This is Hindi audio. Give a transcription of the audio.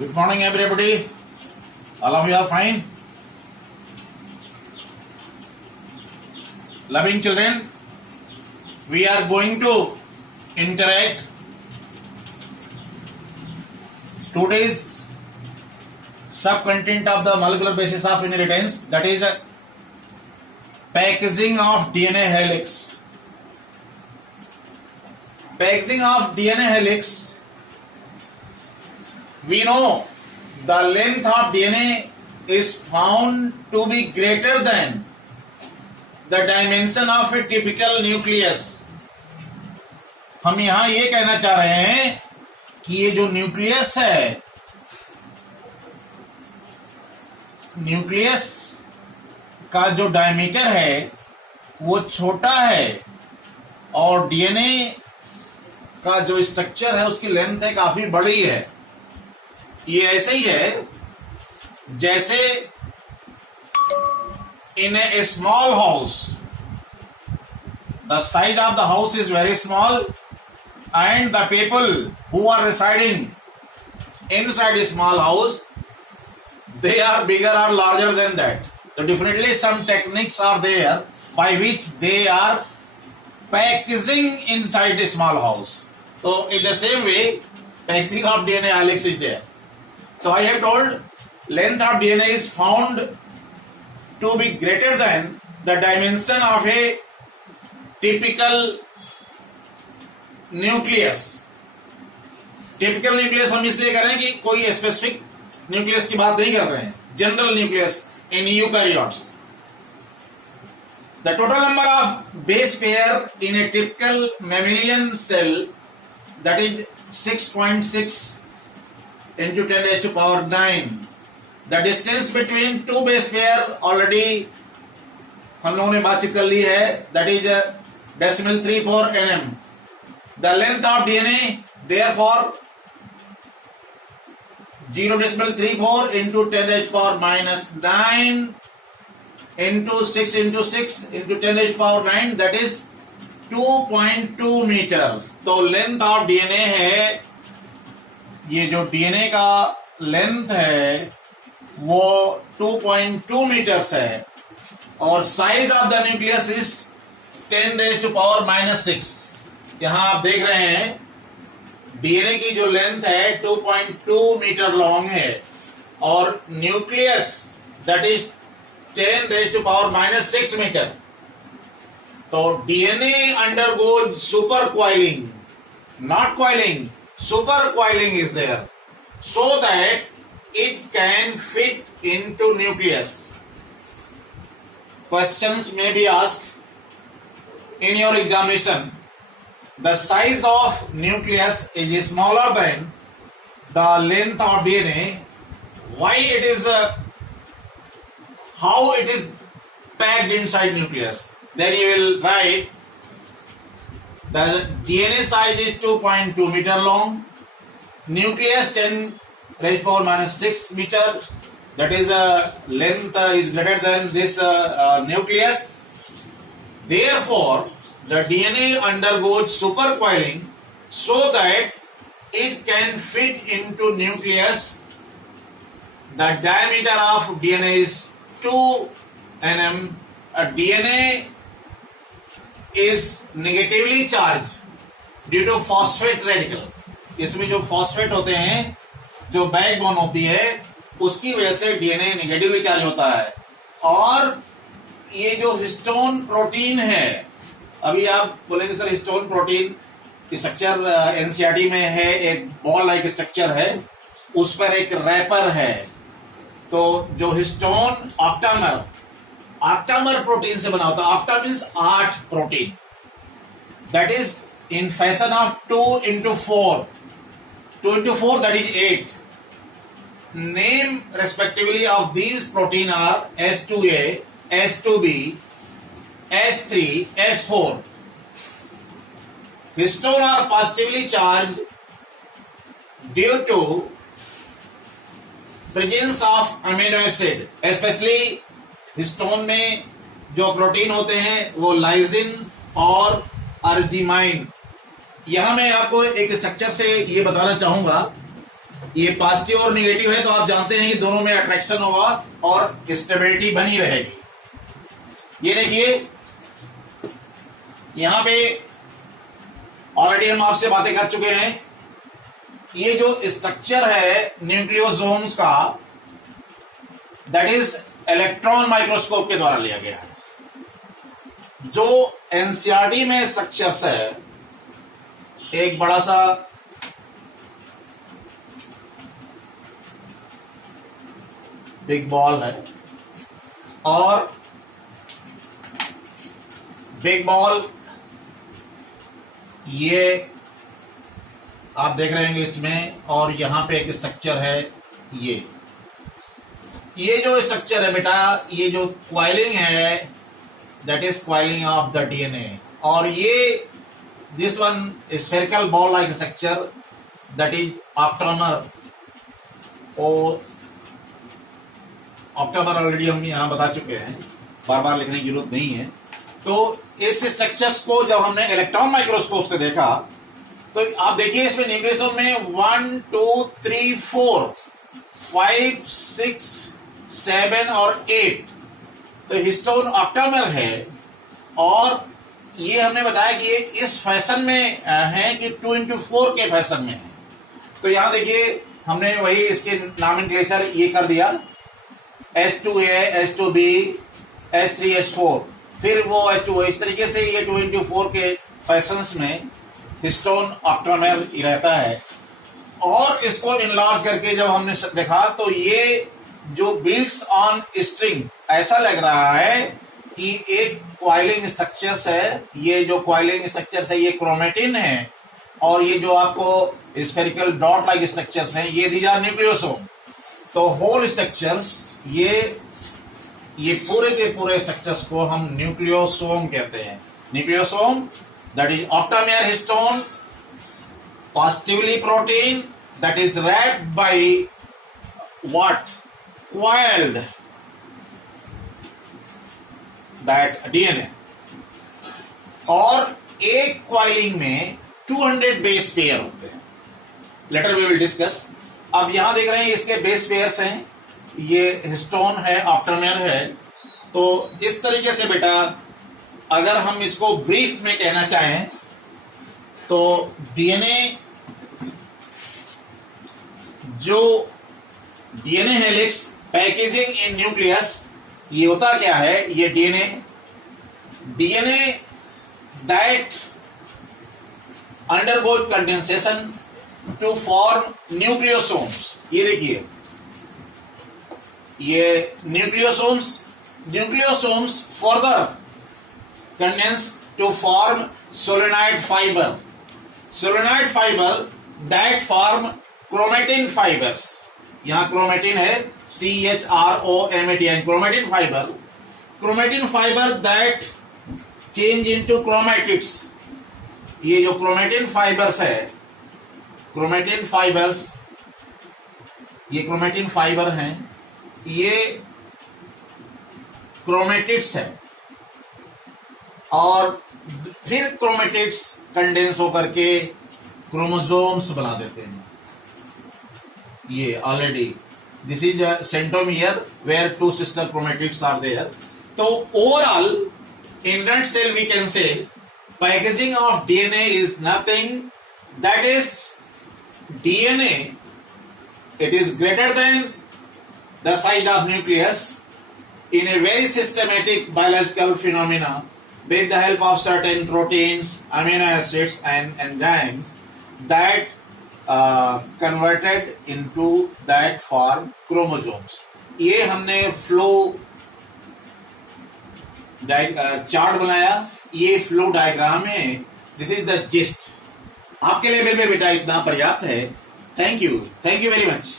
Good morning, everybody. All of you are fine? Loving children, we are going to interact today's sub-content of the molecular basis of inheritance, that is packaging of DNA helix. Packaging of DNA helix. We know the length of DNA is found to be greater than the dimension of a typical nucleus. हम यहां ये कहना चाह रहे हैं कि ये जो न्यूक्लियस है, न्यूक्लियस का जो डायमीटर है वो छोटा है और डीएनए का जो स्ट्रक्चर है उसकी लेंथ है काफी बड़ी है. ये ऐसे ही है जैसे in a small house, the size of the house is very small and the people who are residing inside a small house, they are bigger or larger than that. So definitely some techniques are there by which they are packaging inside a small house. So in the same way, packaging of DNA helix is there. So I have told length of DNA is found to be greater than the dimension of a typical nucleus. Typical nucleus हम इसलिए कर रहे हैं कि कोई स्पेसिफिक न्यूक्लियस की बात नहीं कर रहे हैं. General nucleus in eukaryotes. The total number of base pair in a typical mammalian cell, that is 6.6 into 10 raised to power 9. The distance between two base pair already हम लोगों ने बातचीत कर ली है, that is decimal 34 nm. The length of DNA therefore 0.34 into 10 raised to power minus 9 into 6 into 6 into 10 raised to power 9, that is 2.2 metre. तो लेंथ ऑफ डीएनए है, ये जो डीएनए का लेंथ है वो 2.2 मीटर्स है और size of the nucleus is 10 raise to power minus 6. यहां आप देख रहे हैं डीएनए की जो लेंथ है 2.2 मीटर लॉन्ग है और nucleus that is 10 raise to power minus 6 metre. तो DNA undergoes super coiling, not coiling, super coiling is there so that it can fit into nucleus. Questions may be asked in your examination. The size of nucleus is smaller than the length of DNA. Why it is how it is packed inside nucleus? Then you will write the DNA size is 2.2 meter long, nucleus 10 raised to power minus 6 meter, that is length is greater than this nucleus. Therefore, the DNA undergoes supercoiling so that it can fit into nucleus. The diameter of DNA is 2 nm. A DNA is negatively charged due to phosphate radical. इसमें जो फॉस्फेट होते हैं, जो बैकबोन होती है, उसकी वजह से डीएनए नेगेटिवली चार्ज होता है. और ये जो हिस्टोन प्रोटीन है, अभी आप बोलेंगे sir histone protein structure NCERT में है, एक बॉल लाइक स्ट्रक्चर है, उस पर एक रैपर है. तो जो हिस्टोन ऑक्टामर प्रोटीन से बना होता है. Octa means 8 protein, that is in fashion of 2 into 4. 2 into 4, that is 8. Name respectively of these protein are S2A, S2B, S3, S4. Histone are positively charged due to presence of amino acid, especially histone में जो प्रोटीन होते हैं वो लाइसिन और अर्जिमाइन. यहां मैं आपको एक स्ट्रक्चर से ये बताना चाहूंगा ये पॉजिटिव और निगेटिव है, तो आप जानते हैं कि दोनों में अट्रैक्शन होगा और स्टेबिलिटी बनी रहेगी। ये देखिए यहां पे ऑलरेडी हम आपसे बातें कर चुके हैं। ये जो स्ट्रक्चर है न्यूक्लियोसोम्स का, दैट इज इलेक्ट्रॉन माइक्रोस्कोप के द्वारा लिया गया है। जो एनसीईआरटी में स्ट्रक्चर्स है, एक बड़ा सा बिग बॉल है और बिग बॉल ये आप देख रहे हैं इसमें, और यहां पे एक स्ट्रक्चर है। ये जो स्ट्रक्चर है बेटा, ये जो क्वाइलिंग है, that is coiling of the DNA. और ये this one spherical ball like structure, that is octamer. और ऑक्टामर ऑलरेडी हम यहां बता चुके हैं, बार बार लिखने की जरूरत नहीं है। तो इस स्ट्रक्चर्स को जब हमने इलेक्ट्रॉन माइक्रोस्कोप से देखा, तो आप देखिए इसमें न्यूक्लियोसोम में 1 2 3 4 5 6 7 और 8 तो हिस्टोन ऑक्टामर है। और ये हमने बताया कि ये इस फैशन में है कि 2x4 के फैशन में है। तो यहां देखिए हमने वही इसके नॉमेनक्लेचर ये कर दिया, S2A S2B S3 S4, फिर वो S2, इस तरीके से ये 2x4 के फैशंस में हिस्टोन ऑक्टामर रहता है। और इसको इनलार्ज करके जब हमने देखा, तो ये जो बीट्स ऑन स्ट्रिंग ऐसा लग रहा है कि एक क्वाइलिंग स्ट्रक्चर्स है। ये जो क्वाइलिंग स्ट्रक्चर्स है ये क्रोमेटिन है, और ये जो आपको स्फेरिकल डॉट लाइक स्ट्रक्चर्स हैं, ये दीज आर न्यूक्लियोसोम। तो होल स्ट्रक्चर्स, ये पूरे के पूरे स्ट्रक्चर्स को हम न्यूक्लियोसोम कहते हैं। Nucleosome that is octamer histone, positively protein that is wrapped by what? Coiled that DNA। और एक क्वाइलिंग में 200 बेस पेयर होते हैं। Later we will discuss. अब यहां देख रहे हैं इसके बेस पेयर्स हैं, ये हिस्टोन है, ऑक्टामर है। तो इस तरीके से बेटा अगर हम इसको ब्रीफ में कहना चाहें, तो डीएनए, जो DNA helix packaging in nucleus, ये होता क्या है? ये DNA that undergoes condensation to form nucleosomes. ये देखिए, ये nucleosomes further condense to form solenoid fiber that form chromatin fibers। यहां क्रोमेटिन है, CHROMATIN, chromatin fiber that change into chromatids। ये जो क्रोमेटिन फाइबर्स है, क्रोमेटिन फाइबर हैं, ये क्रोमेटिड्स है। और फिर क्रोमेटिड्स कंडेंस होकर के क्रोमोसोम्स बना देते हैं। ये already this is a centromere where 2 sister chromatids are there. तो overall in red cell we can say packaging of DNA is nothing, that is DNA, it is greater than the size of nucleus in a very systematic biological phenomena with the help of certain proteins, amino acids and enzymes that converted into that form chromosomes। ये हमने फ्लो चार्ट बनाया, ये फ्लो डायग्राम है। This is the gist. आपके लेवल में बेटा इतना पर्याप्त है। Thank you very much.